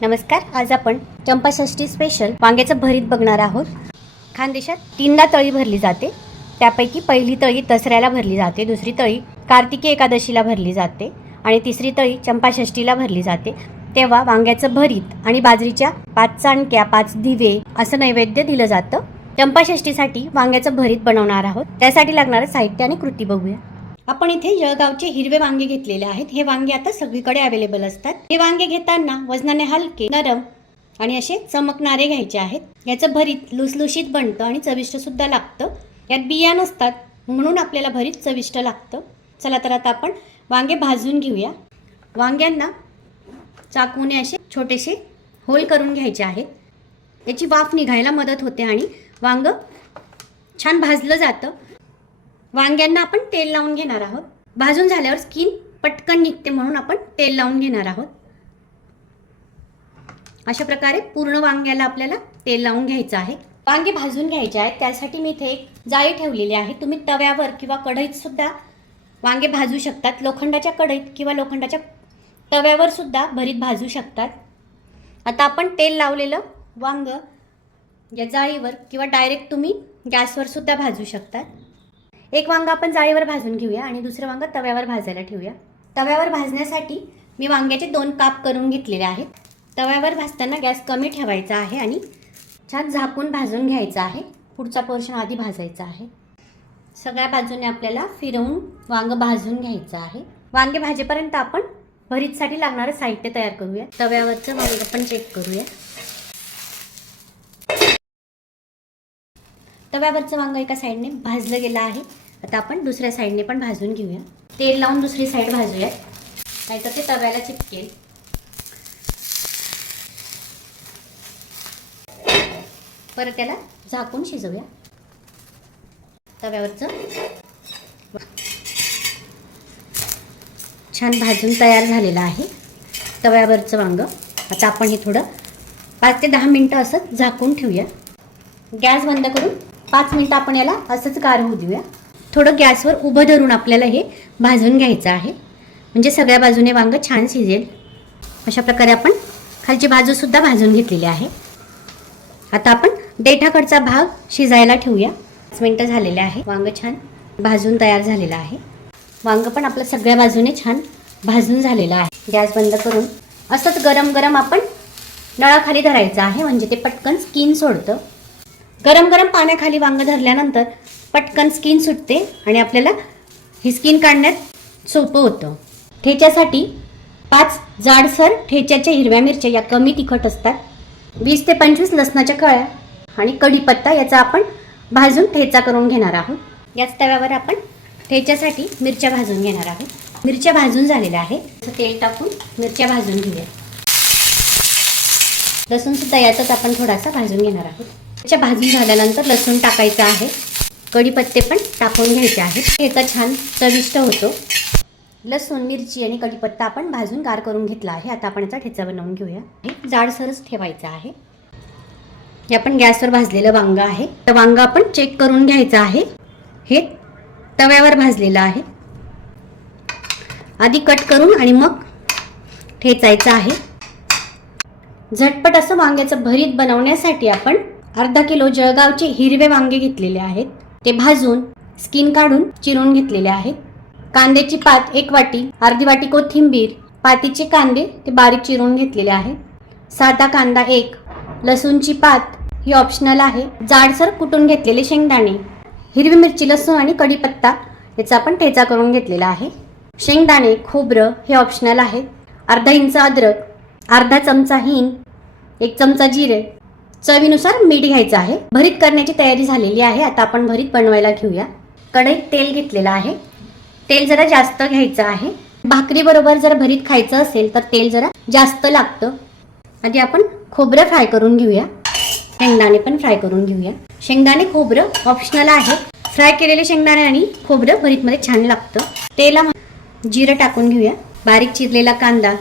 नमस्कार आज आपण चंपाषष्ठी स्पेशल वांग्याचं भरीत बघणार आहोत. खानदेशात तीनदा तळी भरली जाते. त्यापैकी पहिली तळी दसऱ्याला भरली जाते दुसरी तळी कार्तिकी एकादशीला भरली जाते आणि तिसरी तळी चंपाषष्ठीला भरली जाते. तेव्हा वांग्याचं भरीत आणि बाजरीच्या पाच चाणक्या पाच दिवे असं नैवेद्य दिलं जातं. चंपाषष्ठीसाठी वांग्याचं भरीत बनवणार आहोत. त्यासाठी लागणारं साहित्य आणि कृती बघूया. आपण इथे जळगावचे हिरवे वांगे घेतलेले आहेत. हे वांगे आता सगळीकडे अवेलेबल असतात. हे वांगे घेताना वजनाने हलके नरम आणि असे चमकणारे घ्यायचे आहेत. याचं भरीत लुसलुशीत बनतं आणि चविष्ट सुद्धा लागतं. यात बिया नसतात म्हणून आपल्याला भरीत चविष्ट लागतं. चला तर आता आपण वांगे भाजून घेऊया. वांग्यांना चाकूने असे छोटेसे होल करून घ्यायचे आहेत. याची वाफ निघायला मदत होते आणि वांग छान भाजलं जातं. वांग्यांना आपण तेल लावून घेणार आहोत. भाजून झाल्यावर स्किन पटकन निघते म्हणून आपण तेल लावून घेणार आहोत. अशा प्रकारे पूर्ण वांग्याला आपल्याला तेल लावून घ्यायचं आहे. वांगे भाजून घ्यायचे आहेत. त्यासाठी मी इथे एक जाळी ठेवलेली आहे. तुम्ही तव्यावर किंवा कढईत सुद्धा वांगे भाजू शकतात. लोखंडाच्या कढईत किंवा लोखंडाच्या तव्यावर सुद्धा भरीत भाजू शकतात. आता आपण तेल लावलेलं वांग या जाळीवर किंवा डायरेक्ट तुम्ही गॅसवर सुद्धा भाजू शकतात. एक वांगा आपण जाळीवर भाजून घेऊया आणि दुसरं वांगा तव्यावर भाजायला ठेवूया. तव्यावर भाजण्यासाठी मी वांग्याचे दोन काप करून घेतलेले आहेत. तव्यावर भाजताना गॅस कमी ठेवायचा आहे आणि छान झाकून भाजून घ्यायचा आहे. पुढचा पोर्शन आधी भाजायचा आहे. सगळ्या बाजूने आपल्याला फिरवून वांग भाजून घ्यायचं आहे. वांगे भाजेपर्यंत आपण भरीतसाठी लागणारं साहित्य तयार करूया. तव्यावरचं वांग पण चेक करूया. तव्यावरचं वांग एका साईडने भाजलं गेलं आहे. आता आपण दुसऱ्या साईडने पण भाजून घेऊया. तेल लावून दुसरी साईड भाजूया नाहीतर ते तव्याला चिपकेल. परत त्याला झाकून शिजवूया. तव्यावरचं छान भाजून तयार झालेलं आहे. तव्यावरचं वांग. आता आपण हे थोडं पाच ते दहा मिनटं असं झाकून ठेवूया. गॅस बंद करून पाच मिनटं आपण याला असंच गार होऊ देऊया. थोडं गॅसवर उभं धरून आपल्याला हे भाजून घ्यायचं आहे. म्हणजे सगळ्या बाजूने वांग छान शिजेल. अशा प्रकारे आपण खालची बाजूसुद्धा भाजून घेतलेली आहे. आता आपण देठाकडचा भाग शिजायला ठेवूया. पाच मिनटं झालेले आहे. वांग छान भाजून तयार झालेलं आहे. वांग पण आपलं सगळ्या बाजूने छान भाजून झालेलं आहे. गॅस बंद करून असंच गरम गरम आपण नळाखाली धरायचं आहे. म्हणजे ते पटकन स्किन सोडतं. गरम गरम पाण्याखाली वांग धरल्यानंतर पटकन स्किन सुटते आणि आपल्याला ही स्किन काढण्यात सोपं होतं. ठेच्यासाठी पाच जाडसर ठेच्याच्या हिरव्या मिरच्या या कमी तिखट असतात. वीस ते पंचवीस लसणाच्या कळ्या आणि कढीपत्ता याचा आपण भाजून ठेचा करून घेणार आहोत. याच तव्यावर आपण ठेच्यासाठी मिरच्या भाजून घेणार आहोत. मिरच्या भाजून झालेल्या आहेत. तेल टाकून मिरच्या भाजून घेऊया. लसूणसुद्धा याचाच आपण थोडासा भाजून घेणार आहोत. त्याच्या भाजून झाल्यानंतर लसूण टाकायचं आहे. कढीपत्ते पण टाकून घ्यायचे आहेत. ठेचा छान चविष्ट होतो. लसूण मिरची आणि कढीपत्ता आपण भाजून गार करून घेतला आहे. आता आपण याचा ठेचा बनवून घेऊया. हे जाडसरच ठेवायचं आहे. हे आपण गॅसवर भाजलेलं वांग आहे. तर वांग आपण चेक करून घ्यायचं आहे. हे तव्यावर भाजलेलं आहे. आधी कट करून आणि मग ठेचायचं आहे. झटपट असं वांग्याचं भरीत बनवण्यासाठी आपण अर्धा किलो जळगावचे हिरवे वांगे घेतलेले आहेत. ते भाजून स्किन काढून चिरून घेतलेले आहेत. कांद्याची पात एक वाटी अर्धी वाटी कोथिंबीर पातीचे कांदे ते बारीक चिरून घेतलेले आहेत. साधा कांदा एक लसूणची पात ही ऑप्शनल आहे. जाडसर कुटून घेतलेले शेंगदाणे हिरवी मिरची लसूण आणि कढीपत्ता याचा आपण ठेचा करून घेतलेला आहे. शेंगदाणे खोबरं हे ऑप्शनल आहे अर्धा इंच अद्रक अर्धा चमचा हिंग एक चमचा जिरे चवीनुसार मीठ घ्यायचं आहे. भरीत करण्याची तयारी झालेली आहे. आता आपण भरीत बनवायला घेऊया. कढईत तेल घेतलेलं आहे. तेल जरा जास्त घ्यायचं आहे. भाकरीबरोबर जर भरीत खायचं असेल तर तेल जरा जास्त लागतं. आधी आपण खोबरं फ्राय करून घेऊया. शेंगदाणे पण फ्राय करून घेऊया. शेंगदाणे खोबरं ऑप्शनल आहे फ्राय केलेले शेंगदाणे आणि खोबरं भरीतमध्ये छान लागतं. तेला जिरं टाकून घेऊया. बारीक चिरलेला कांदा.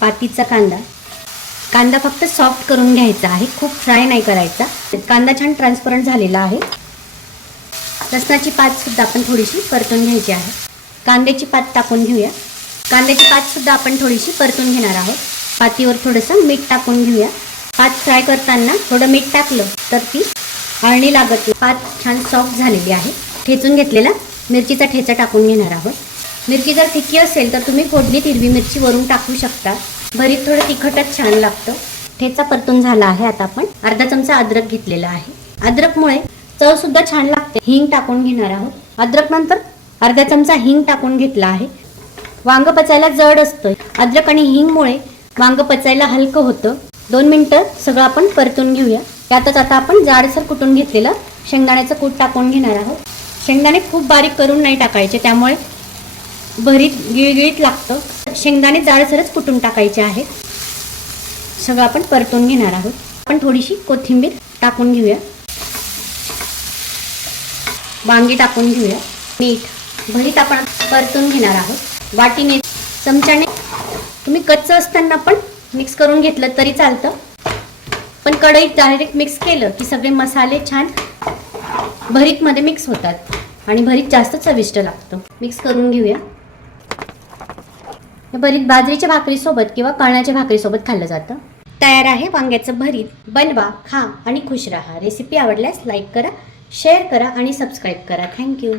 पातीचा कांदा. कांदा फक्त सॉफ्ट करून घ्यायचा आहे. खूप फ्राय नाही करायचा. कांदा छान ट्रान्सपरंट झालेला आहे. लसणाची पातसुद्धा आपण थोडीशी परतून घ्यायची आहे. कांद्याची पात टाकून घेऊया. कांद्याची पातसुद्धा आपण थोडीशी परतून घेणार आहोत. पातीवर थोडंसं मीठ टाकून घेऊया. पात फ्राय करताना थोडं मीठ टाकलं तर ती अळणी लागत नाही. पात छान सॉफ्ट झालेली आहे. ठेचून घेतलेला मिरचीचा ठेचा टाकून घेणार आहोत. मिरची जर ठिकी असेल तर तुम्ही फोडणीत हिरवी मिरची वरून टाकू शकता. भरीत थोडं तिखटच छान लागतं. ठेचा परतून झाला आहे आता आपण. अर्धा चमचा अद्रक घेतलेला आहे. अद्रकमुळे चव सुद्धा छान लागते. हिंग टाकून घेणार आहोत. अद्रक नंतर अर्धा चमचा हिंग टाकून घेतला आहे. वांग पचायला जड असतं अद्रक आणि हिंगमुळे वांग पचायला हलकं होतं. दोन मिनटं सगळं आपण परतून घेऊया. त्यातच आता आपण जाडसर कुटून घेतलेलं शेंगदाण्याचं कूट टाकून घेणार आहोत. शेंगदाणे खूप बारीक करून नाही टाकायचे त्यामुळे भरीत गिळगिळीत लागतं. शेंगदाणे जाडसरच कुटून टाकायचे आहेत. सगळं आपण परतून घेणार आहोत. आपण थोडीशी कोथिंबीर टाकून घेऊया. वांगी टाकून घेऊया. मीठ भरीत आपण परतून घेणार आहोत. वाटीने चमच्याने. तुम्ही कच्चं असताना पण मिक्स करून घेतलं तरी चालतं. पण कढईत डायरेक्ट मिक्स केलं की सगळे मसाले छान भरीतमध्ये मिक्स होतात. आणि भरीत जास्त चविष्ट लागतं. मिक्स करून घेऊया. भरीत बाजरीच्या भाकरीसोबत किंवा कळण्याच्या भाकरीसोबत खाल्लं जातं. तयार आहे वांग्याचं भरीत. बनवा खा आणि खुश राहा. रेसिपी आवडल्यास लाईक करा शेअर करा आणि सबस्क्राईब करा. थँक्यू